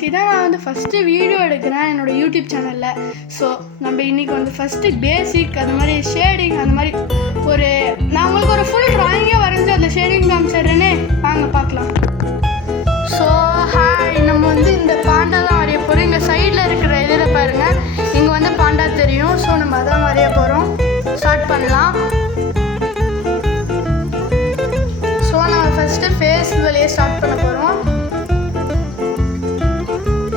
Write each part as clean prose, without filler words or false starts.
Guys, இதான் நான் வந்து ஃபஸ்ட்டு வீடியோ எடுக்கிறேன் என்னோடய யூடியூப் சேனலில். ஸோ நம்ம இன்றைக்கி வந்து ஃபஸ்ட்டு பேசிக் அது மாதிரி ஷேடிங் அந்த மாதிரி நான் உங்களுக்கு ஒரு ஃபுல் ட்ராயிங்கே வரைஞ்சி அந்த ஷேடிங் காமிச்சிடுறேனே, வாங்க பார்க்கலாம். ஸோ ஹாய், நம்ம வந்து இந்த பாண்டா தான் வரைய போகிறோம். இங்கே சைடில் இருக்கிற இதில் பாருங்கள், இங்கே வந்து பாண்டா தெரியும். ஸோ நம்ம அதான் வரைய போகிறோம். ஸ்டார்ட் பண்ணலாம். ஸோ நம்ம ஃபஸ்ட்டு ஃபேஸ் வெளியே ஸ்டார்ட் பண்ண போகிறோம்.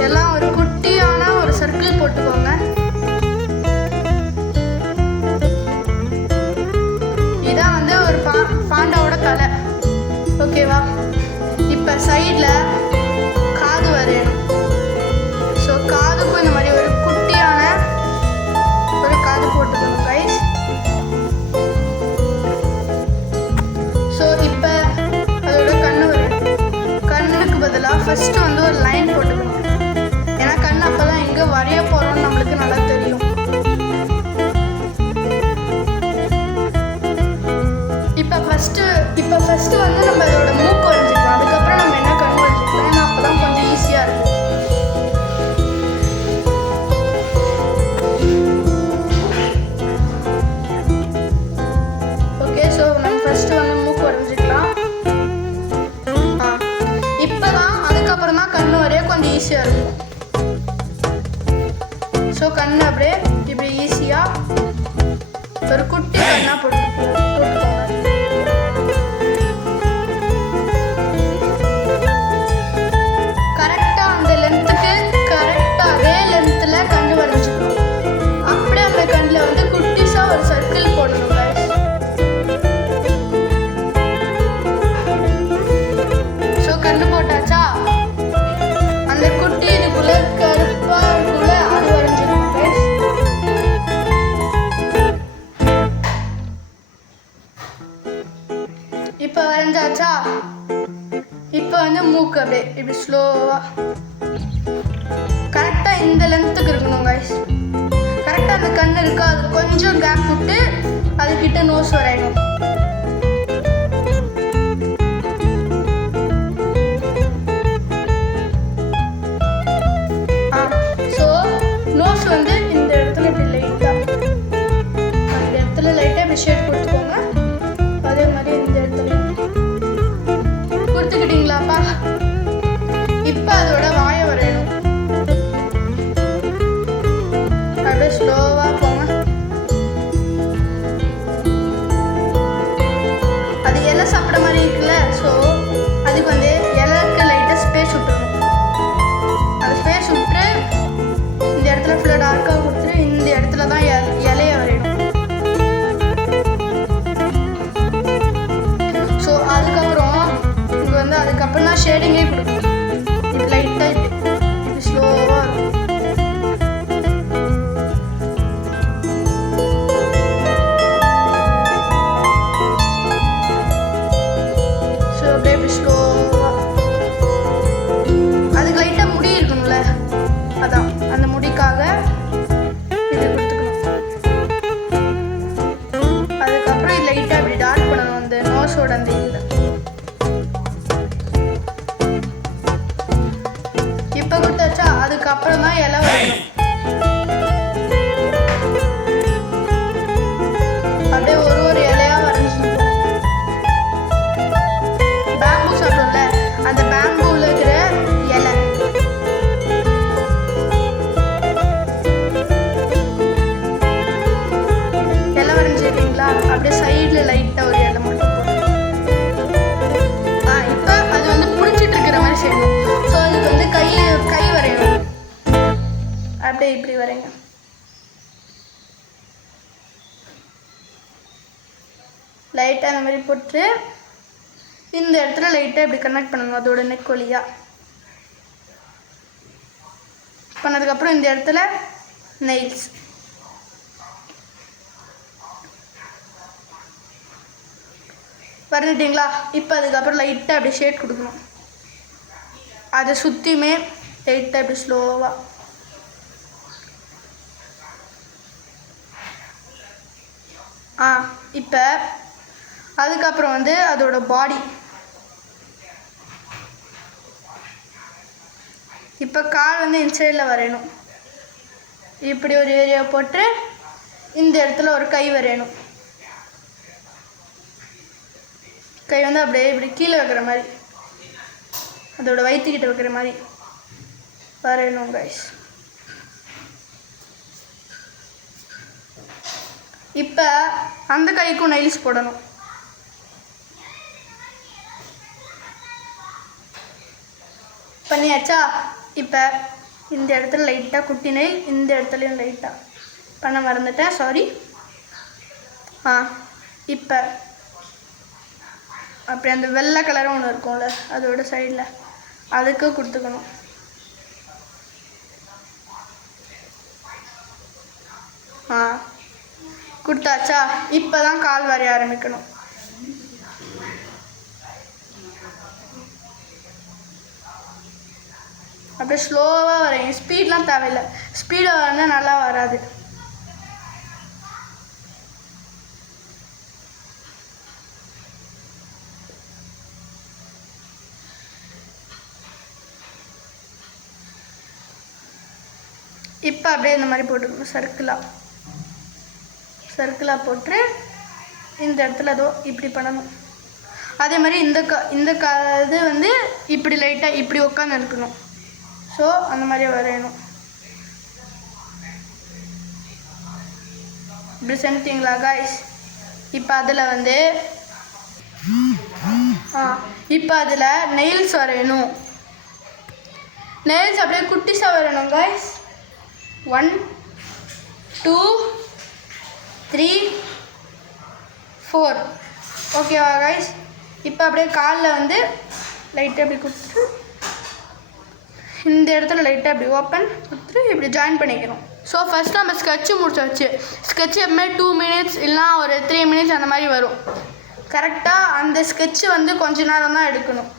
எல்லாம் ஒரு குட்டியான ஒரு சர்க்கிள் போட்டுக்கோங்க. இதான் வந்து ஒரு பாண்டாவோட தலை, ஓகேவா? இப்போ சைடில் காது வரையணும். ஸோ காதுக்கும் இந்த மாதிரி ஒரு குட்டியான ஒரு காது போட்டுக்கணும் கைஸ். ஸோ இப்போ அதோட கண்ணு வரையணும். கண்ணுக்கு பதிலாக ஃபஸ்ட்டு வந்து ஒரு லைன் போட்டுக்கணும். ஏன்னா கண் அப்போ தான் எங்கே வரைய போகிறோம்னு நம்மளுக்கு நல்லா தெரியும். இப்போ ஃபஸ்ட்டு வந்து நம்ம இதோட மூக்கு வரைஞ்சிக்கலாம். அதுக்கப்புறம் நம்ம என்ன கண் வரைஞ்சிக்கலாம். ஏன்னா அப்போ தான் கொஞ்சம் ஈஸியாக இருக்கும். ஓகே, ஸோ நம்ம ஃபஸ்ட்டு வந்து மூக்கு வரைஞ்சிக்கலாம். இப்போ தான் அதுக்கப்புறம் தான் கண் வரைய கொஞ்சம் ஈஸியாக இருக்கும். ஸோ கண் அப்படியே இப்படி ஈஸியாக ஒரு குட்டி கண்ணாக போட்டுக்கோங்க. கரெக்டாக அந்த லென்த்துக்கு கரெக்டாக அதே லென்த்தில் கண் வரைஞ்சிக்கணும். அப்படியே அந்த கண்ணில் வந்து குட்டிஸாக ஒரு சர்க்கிள் போடணும் guys. ஸோ கண் போட்டாச்சா? அந்த குட்டி இதுக்குள்ளே கருப்பாக இருக்குள்ள அது வரைஞ்சிக்கணும் guys. இப்போ வரைஞ்சாச்சா? இப்போ வந்து மூக்கு அப்படியே இப்படி ஸ்லோவாக கரெக்டாக இந்த லென்த்துக்கு இருக்கணும் கைஸ். கரெக்டாக அந்த கண் இருக்கா, அது கொஞ்சம் கேப் விட்டு அதுக்கிட்ட நோஸ் வரையணும். ஸோ நோஸ் வந்து இந்த இடத்துல இப்படி லைட்டாக இந்த இடத்துல லைட்டாக இப்படி ஷேட் கொடுத்துக்கோங்க. அதே மாதிரி இந்த இடத்துல கொடுத்துக்கிட்டீங்களாப்பா? இப்போ அதோட வாயை வரையணும். அப்படியே ஸ்லோவாக போங்க. அது இலை சாப்பிட்ற மாதிரி இருக்குல்ல, ஸோ அதுக்கு வந்து இலைக்கு லைட்டாக ஸ்பேஸ் விட்டுருணும். அந்த ஸ்பேஸ் விட்டு இந்த இடத்துல ஃபுல்லாக டார்க்காக கொடுத்துட்டு இந்த இடத்துல தான் இலையை வரையணும். ஸோ அதுக்கப்புறம் இங்கே வந்து அதுக்கப்புறம் தான் ஷேடிங்கே கொடுக்கணும். இது லைட்டாக இது ஸ்லோவாக இருக்கும். ஸோ அப்படியே இப்படி ஸ்லோவாக அதுக்கு லைட்டாக முடி இருக்கணும்ல, அதான் அந்த முடிக்காக இது கொடுத்துக்கணும். அதுக்கப்புறம் இது லைட்டாக இப்படி டார்க் பண்ணணும் அந்த நோஸோட அந்த இதில். இப்போ கொடுத்தாச்சா? அதுக்கப்புறம் தான் இலை வரையணும். அப்படியே ஒரு இலையாக வரைஞ்சிக்கணும். பேம்பு சொல்கிறோம்ல, அந்த பேம்புவில் இருக்கிற இலை. இலை வரைஞ்சிருக்கீங்களா? அப்படியே சைடில் லைட்டாக ஒரு இலை மட்டும் போடணும். இப்போ அது வந்து பிடிச்சிட்டு இருக்கிற மாதிரி செய்யணும். ஸோ அதுக்கு வந்து கை வரையணும். அப்படியே இப்படி வரைங்க. லைட்டாக அந்த மாதிரி போட்டு இந்த இடத்துல லைட்டாக இப்படி கனெக்ட் பண்ணணும் அதோட நெக் வழியாக. பண்ணதுக்கப்புறம் இந்த இடத்துல நெயில்ஸ். வரைஞ்சிட்டிங்களா? இப்போ அதுக்கப்புறம் லைட்டாக அப்படி ஷேட் கொடுக்கணும். அதை சுற்றியுமே லைட்டாக இப்படி ஸ்லோவாக இப்போ அதுக்கப்புறம் வந்து அதோட பாடி இப்போ கால் வந்து இன்சைடில் வரையணும். இப்படி ஒரு ஏரியா போட்டு இந்த இடத்துல ஒரு கை வரையணும். கை வந்து அப்படியே இப்படி கீழே வைக்கிற மாதிரி, அதோட வயிற்றுக்கிட்ட வைக்கிற மாதிரி வரையணும் கைஸ். இப்போ அந்த கைக்கும் நெயில்ஸ் போடணும். பண்ணியாச்சா? இப்போ இந்த இடத்துல லைட்டாக குட்டி நெயில், இந்த இடத்துலையும் லைட்டாக பண்ண மறந்துட்டேன், சாரி. இப்போ அப்படி அந்த வெள்ளை கலரும் ஒன்று இருக்கும்ல, அதோட சைடில் அதுக்கு கொடுத்துக்கணும். கொடுத்தாச்சா? இப்போ தான் கால் வரைய ஆரம்பிக்கணும். அப்படியே ஸ்லோவாக வரைங்க, ஸ்பீட்லாம் தேவையில்லை. ஸ்பீடாக வரைஞ்சா நல்லா வராது. இப்போ அப்படியே இந்த மாதிரி போட்டுக்கணும், சர்க்கிளாக போட்டு இந்த இடத்துல ஏதோ இப்படி பண்ணணும். அதே மாதிரி இந்த இது வந்து இப்படி லைட்டாக இப்படி உட்காந்து இருக்கணும். ஸோ அந்த மாதிரியே வரையணும். இப்படி செஞ்சிட்டிங்களா காய்ஸ்? இப்போ அதில் வந்து இப்போ அதில் நெயில்ஸ் வரையணும். நெயில்ஸ் அப்படியே குட்டிஸாக வரையணும் காய்ஸ். 1 2 3 4. ஓகேவா காய்ஸ்? இப்போ அப்படியே காலில் வந்து லைட்டாக இப்படி கொடுத்துட்டு இந்த இடத்துல லைட்டாக இப்படி ஓப்பன் கொடுத்துட்டு இப்படி ஜாயின் பண்ணிக்கணும். ஸோ ஃபஸ்ட் நம்ம ஸ்கெட்சு முடிச்சாச்சு. ஸ்கெட்ச் எப்பவுமே 2 மினிட்ஸ் இல்லைனா ஒரு 3 மினிட்ஸ் அந்த மாதிரி வரும். கரெக்டாக அந்த ஸ்கெட்சு வந்து கொஞ்ச நேரம் தான் எடுக்கணும்.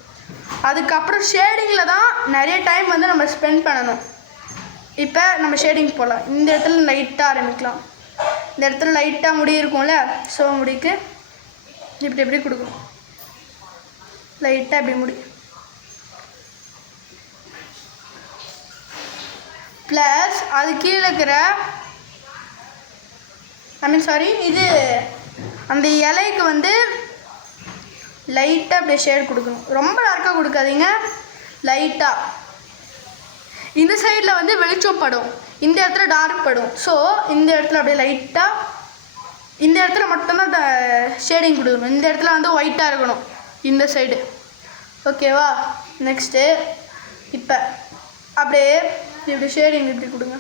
அதுக்கப்புறம் ஷேடிங்கில் தான் நிறைய டைம் வந்து நம்ம ஸ்பெண்ட் பண்ணணும். இப்போ நம்ம ஷேடிங் போகலாம். இந்த இடத்துல லைட்டாக ஆரம்பிக்கலாம். இந்த இடத்துல லைட்டாக முடி இருக்கும்ல, ஸோ முடிக்கு இப்படி இப்படி கொடுக்கணும். லைட்டாக இப்படி முடி ப்ளஸ் அது கீழே இருக்கிற இது அந்த இலைக்கு வந்து லைட்டாக அப்படியே ஷேட் கொடுக்கணும். ரொம்ப டார்க்காக கொடுக்காதீங்க, லைட்டாக. இந்த சைடில் வந்து வெளிச்சம் படும், இந்த இடத்துல டார்க் படும். ஸோ இந்த இடத்துல அப்படியே லைட்டாக இந்த இடத்துல மட்டும்தான் ஷேடிங் கொடுக்கணும். இந்த இடத்துல வந்து ஒயிட்டாக இருக்கணும் இந்த சைடு. ஓகேவா? நெக்ஸ்ட்டு இப்போ அப்படியே இப்படி ஷேடிங் இப்படி கொடுங்க.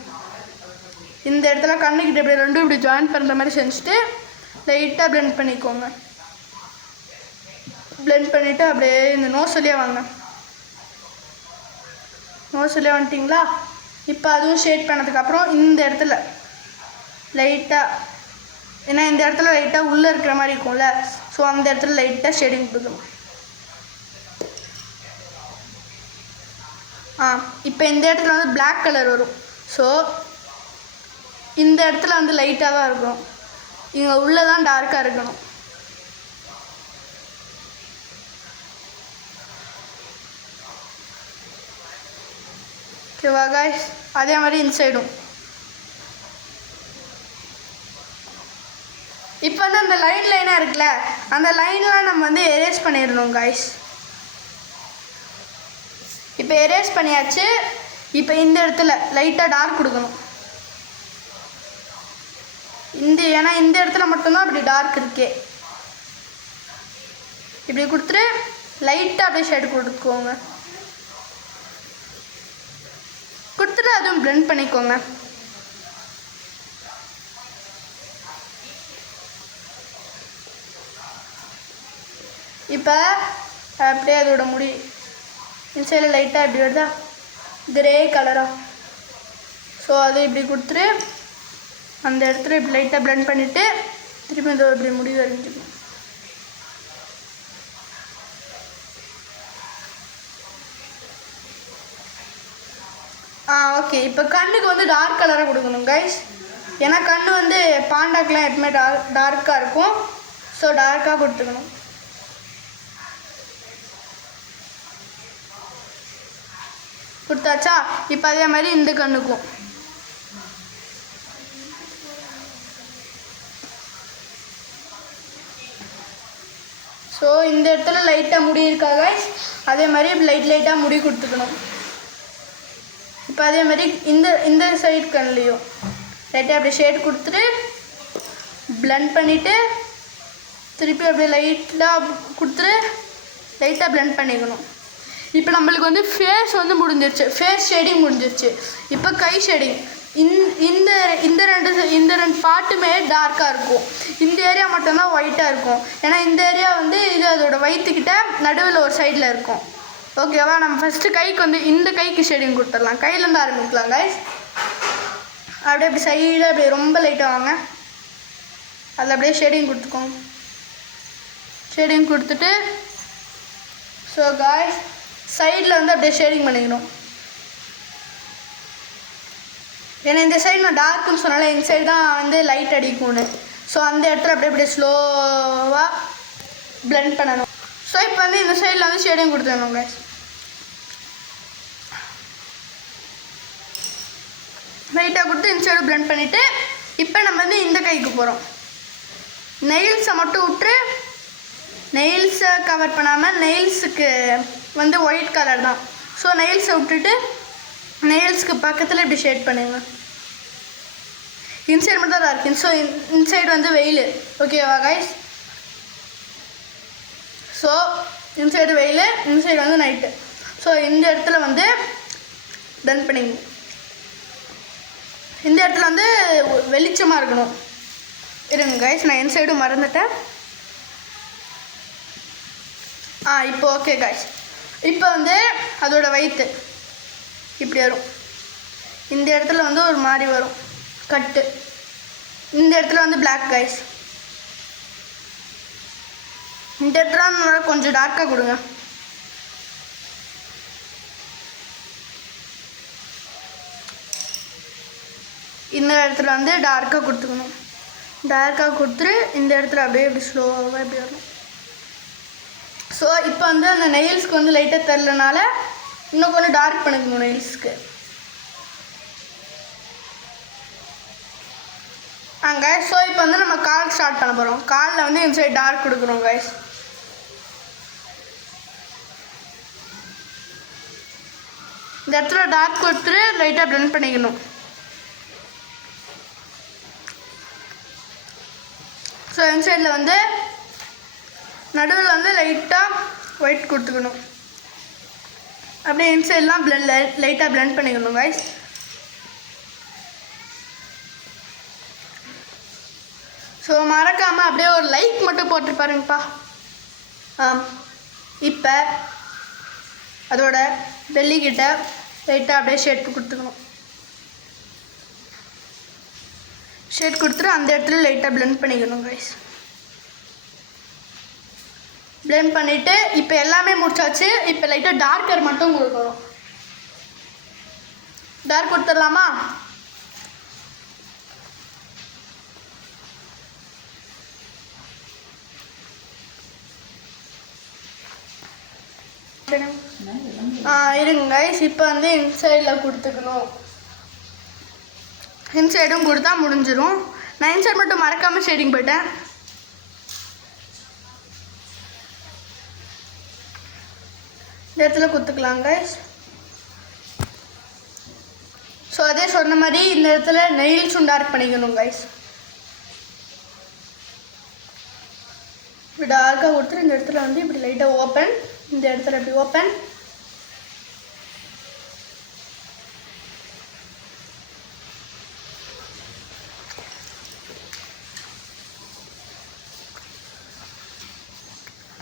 இந்த இடத்துல கண்ணுக்கிட்ட இப்படி ரெண்டும் இப்படி ஜாயின் பண்ணுற மாதிரி செஞ்சுட்டு லைட்டாக பிளெண்ட் பண்ணிக்கோங்க. பிளெண்ட் பண்ணிவிட்டு அப்படியே இந்த நோஸ்லேயே வாங்க. நோஸ்லேயே வந்துட்டிங்களா? இப்போ அதுவும் ஷேட் பண்ணதுக்கப்புறம் இந்த இடத்துல லைட்டாக, ஏன்னா இந்த இடத்துல லைட்டாக உள்ளே இருக்கிற மாதிரி இருக்கும்ல, ஸோ அந்த இடத்துல லைட்டாக ஷேடிங் கொடுக்கணும். இப்போ இந்த இடத்துல வந்து பிளாக் கலர் வரும். ஸோ இந்த இடத்துல வந்து லைட்டாக தான் இருக்கும், இங்கே உள்ளே தான் டார்க்காக இருக்கணும். ஓகேவா காய்ஸ்? அதே மாதிரி இன்சைடும். இப்போ வந்து அந்த லைனாக இருக்குல்ல, அந்த லைன்லாம் நம்ம வந்து எரேஸ் பண்ணிடணும் காய்ஸ். இப்போ எரேஸ் பண்ணியாச்சு. இப்போ இந்த இடத்துல லைட்டாக டார்க் கொடுக்கணும். ஏன்னா இந்த இடத்துல மட்டும்தான் அப்படி டார்க் இருக்கே. இப்படி கொடுத்துட்டு லைட்டாக அப்படியே ஷேடு கொடுத்துக்கோங்க. கொடுத்துட்டு அதுவும் பிளெண்ட் பண்ணிக்கோங்க. இப்போ அப்படியே அதோட முடி இன்சைடில் லைட்டாக இப்படி வருதா, கிரே கலராக. ஸோ அது இப்படி கொடுத்துட்டு அந்த இடத்துல இப்படி லைட்டாக பிளெண்ட் பண்ணிவிட்டு திருப்பி இந்த இப்படி முடி வரைஞ்சிக்கணும். ஓகே. இப்போ கண்ணுக்கு வந்து டார்க் கலராக கொடுக்கணும் கைஸ். ஏன்னா கண் வந்து பாண்டாக்கெலாம் எப்பவுமே டார்க்காக இருக்கும். ஸோ டார்க்காக கொடுத்துக்கணும். கொடுத்தாச்சா? இப்போ அதே மாதிரி இந்த கண்ணுக்கும். ஸோ இந்த இடத்துல லைட்டாக முடி இருக்கா கைஸ், அதே மாதிரி லைட்டாக முடி கொடுத்துக்கணும். இப்போ அதே மாதிரி இந்த சைடு கண்லேயும் லைட்டாக அப்படியே ஷேட் கொடுத்துட்டு பிளெண்ட் பண்ணிவிட்டு திருப்பி அப்படியே லைட்டாக கொடுத்துட்டு லைட்டாக பிளெண்ட் பண்ணிக்கணும். இப்போ நம்மளுக்கு வந்து ஃபேஸ் வந்து முடிஞ்சிருச்சு, ஃபேஸ் ஷேடிங் முடிஞ்சிருச்சு. இப்போ கை ஷேடிங். இந்த ரெண்டு பார்ட்டுமே டார்க்காக இருக்கும், இந்த ஏரியா மட்டும்தான் ஒயிட்டாக இருக்கும். ஏன்னா இந்த ஏரியா வந்து இது அதோட வயிற்றுக்கிட்ட நடுவில் ஒரு சைடில் இருக்கும். ஓகேவா? நம்ம ஃபஸ்ட்டு கைக்கு வந்து இந்த கைக்கு ஷேடிங் கொடுத்துடலாம். கையிலேருந்து ஆரம்பிக்கலாம் கைஸ். அப்படியே அப்படி சைடில் அப்படியே ரொம்ப லைட்டாக வாங்க, அதில் அப்படியே ஷேடிங் கொடுத்துக்கோங்க. ஷேடிங் கொடுத்துட்டு ஸோ கைஸ் சைடில் வந்து அப்படியே ஷேடிங் பண்ணிக்கணும். ஏன்னா இந்த சைடு நான் டார்க்குன்னு சொன்னால இந்த சைடு தான் வந்து லைட் அடிக்கும்னு. ஸோ அந்த இடத்துல அப்படியே ஸ்லோவாக பிளெண்ட் பண்ணணும். ஸோ இப்போ வந்து இந்த சைடில் வந்து ஷேடிங் கொடுத்துடணும் கைஸ். லைட்டாக கொடுத்து இந்த சைடு பிளெண்ட் பண்ணிவிட்டு இப்போ நம்ம வந்து இந்த கைக்கு போகிறோம். நெயில்ஸை மட்டும் விட்டு, நெயில்ஸை கவர் பண்ணாமல், நெயில்ஸுக்கு வந்து ஒயிட் கலர் தான். ஸோ நெயில்ஸை விட்டுட்டு நெயில்ஸ்க்கு பக்கத்தில் இப்படி ஷேட் பண்ணுங்க. இன்சைடு மட்டும் தான் இருக்குது. ஸோ இன்சைடு வந்து வெயில். ஓகேவா கைஸ்? ஸோ இன்சைடு வெயில், இன்சைடு வந்து நைட்டு. ஸோ இந்த இடத்துல வந்து டன் பண்ணிங்க. இந்த இடத்துல வந்து வெளிச்சமாக இருக்கணும். இருங்க கைஸ், நான் இன்சைடும் மறந்துட்டேன். இப்போ ஓகே கைஸ். இப்போ வந்து அதோட வயிற்று இப்படி வரும். இந்த இடத்துல வந்து ஒரு மாதிரி வரும் கட்டு. இந்த இடத்துல வந்து பிளாக் கைஸ். இந்த இடத்துல கொஞ்சம் டார்க்காக கொடுங்க. இந்த இடத்துல வந்து டார்க்காக கொடுத்துக்கணும். டார்க்காக கொடுத்துட்டு இந்த இடத்துல அப்படியே இப்படி ஸ்லோவாக இப்படி வரணும். ஸோ இப்போ வந்து அந்த நெயில்ஸ்க்கு வந்து லைட்டாக தெரிலனால இன்னும் கொஞ்சம் டார்க் பண்ணிக்கணும் நெயில்ஸ்க்கு. கைஸ் ஸோ இப்போ வந்து நம்ம கால் ஸ்டார்ட் பண்ண போகிறோம். காலில் வந்து இந்த சைடு டார்க் கொடுக்குறோம் கைஸ். இந்த இடத்துல டார்க் கொடுத்துட்டு லைட்டாக பிளெண்ட் பண்ணிக்கணும். ஸோ இந்த சைடில் வந்து நடுவில் வந்து லைட்டாக ஒயிட் கொடுத்துக்கணும். அப்படியே இன்சைட்லாம் லைட்டாக பிளெண்ட் பண்ணிக்கணும் கைஸ். ஸோ மறக்காமல் அப்படியே ஒரு லைக் மட்டும் போட்டு பாருங்கப்பா. இப்போ அதோட பெல்லிக்கிட்ட லைட்டாக அப்படியே ஷேட் கொடுத்துக்கணும். ஷேட் கொடுத்துட்டு அந்த இடத்துல லைட்டாக பிளெண்ட் பண்ணிக்கணும் கைஸ். பிளெண்ட் பண்ணிவிட்டு இப்போ எல்லாமே முடிச்சாச்சு. இப்போ லைட்டாக டார்க்கர் மட்டும் கொடுக்கணும். டார்க் கொடுத்துடலாமா? இருங்க கைஸ். இப்போ வந்து இன்சைடில் கொடுத்துக்கணும். இன்சைடும் கொடுத்தா முடிஞ்சிடும். நான் இன்சைட் மட்டும் மறக்காமல் ஷேடிங் போயிட்டேன். இந்த இடத்துல கொடுத்துக்கலாம் கைஸ். ஸோ அதே சொன்ன மாதிரி இந்த இடத்துல நெயில்ஸும் டார்க் பண்ணிக்கணும் கைஸ். இப்படி டார்க்காக கொடுத்துட்டு இந்த இடத்துல வந்து இப்படி லைட்டாக ஓப்பன், இந்த இடத்துல இப்படி ஓப்பன்.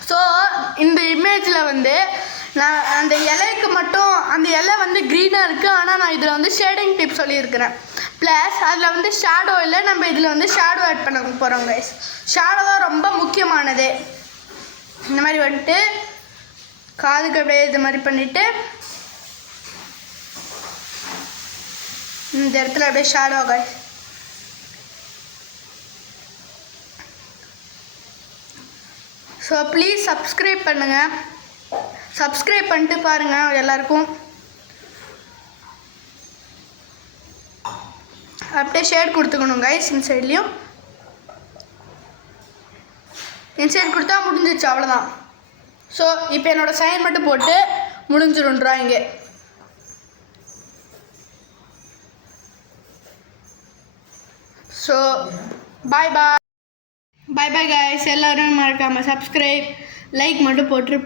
ஸோ இந்த இமேஜில் வந்து நான் அந்த இலைக்கு மட்டும், அந்த இலை வந்து க்ரீனாக இருக்குது, ஆனால் நான் இதில் வந்து ஷேடிங் டிப் சொல்லியிருக்கிறேன். ப்ளஸ் அதில் வந்து ஷேடோ இல்லை, நம்ம இதில் வந்து ஷேடோ ஆட் பண்ண போகிறோம் கைஸ். ஷேடோ தான் ரொம்ப முக்கியமானது. இந்த மாதிரி வந்துட்டு காதுக்கு அப்படியே இது மாதிரி பண்ணிவிட்டு இந்த இடத்துல அப்படியே shadow guys. So please subscribe பண்ணுங்கள். சப்ஸ்கிரைப் பண்ணிட்டு பாருங்கள் எல்லாருக்கும். அப்படியே ஷேட் கொடுத்துக்கணும் கைஸ். இன்சைட்லேயும் இன்சைட் கொடுத்தா முடிஞ்சிச்சு, அவ்வளோதான். ஸோ இப்போ என்னோடய சைன் மட்டும் போட்டு முடிஞ்சிடும் ட்ராயிங்கு. So bye guys. எல்லோரும் மறக்காமல் சப்ஸ்கிரைப் லைக் மட்டும் போட்டு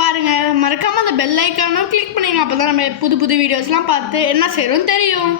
பாருங்கள். மறக்காமல் அந்த பெல் ஐக்கானும் கிளிக் பண்ணிங்க. அப்போ தான் நம்ம புது வீடியோஸ்லாம் பார்த்து என்ன செய்கிறோன்னு தெரியும்.